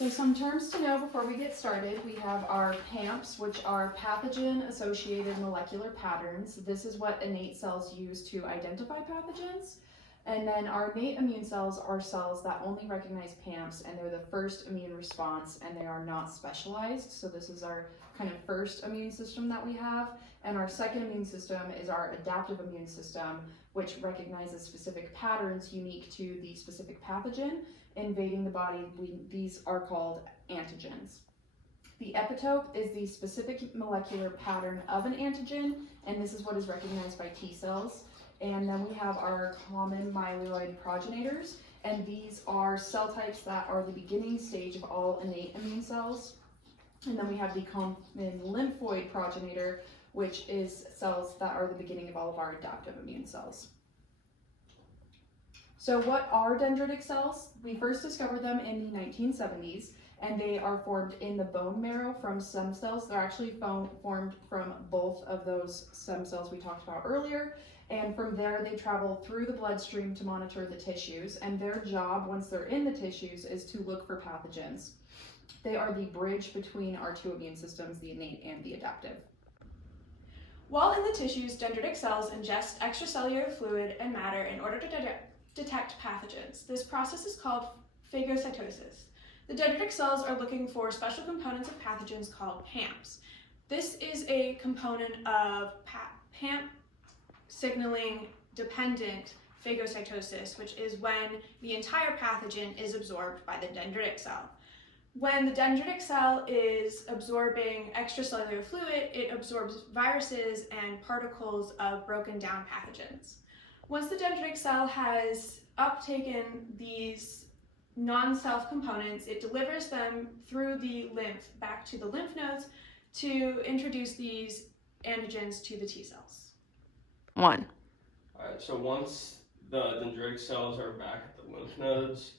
So some terms to know before we get started. We have our PAMPs, which are pathogen-associated molecular patterns. This is what innate cells use to identify pathogens. And then our innate immune cells are cells that only recognize PAMPs, and they're the first immune response, and they are not specialized. So this is our kind of first immune system that we have. And our second immune system is our adaptive immune system, which recognizes specific patterns unique to the specific pathogen invading the body. These are called antigens. The epitope is the specific molecular pattern of an antigen, and this is what is recognized by T cells. And then we have our common myeloid progenitors, and these are cell types that are the beginning stage of all innate immune cells. And then we have the common lymphoid progenitor, which is cells that are the beginning of all of our adaptive immune cells. So what are dendritic cells? We first discovered them in the 1970s, and they are formed in the bone marrow from stem cells. They're actually formed from both of those stem cells we talked about earlier, and from there they travel through the bloodstream to monitor the tissues, and their job once they're in the tissues is to look for pathogens. They are the bridge between our two immune systems, the innate and the adaptive. While in the tissues, dendritic cells ingest extracellular fluid and matter in order to detect pathogens. This process is called phagocytosis. The dendritic cells are looking for special components of pathogens called PAMPs. This is a component of PAMP signaling dependent phagocytosis, which is when the entire pathogen is absorbed by the dendritic cell. When the dendritic cell is absorbing extracellular fluid, it absorbs viruses and particles of broken down pathogens. Once the dendritic cell has uptaken these non-self components, it delivers them through the lymph back to the lymph nodes to introduce these antigens to the T cells. Alright, so once the dendritic cells are back at the lymph nodes,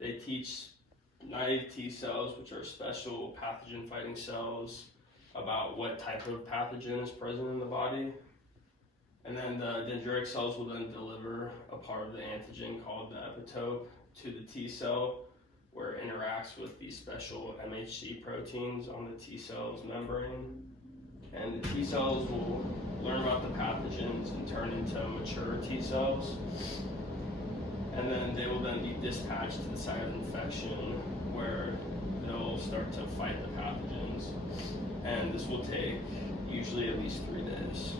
they teach naive T cells, which are special pathogen fighting cells, about what type of pathogen is present in the body. And then the dendritic cells will then deliver a part of the antigen called the epitope to the T cell, where it interacts with these special MHC proteins on the T cell's membrane. And the T cells will learn about the pathogens and turn into mature T cells. And then they will then be dispatched to the site of infection, where they'll start to fight the pathogens. And this will take usually at least 3 days.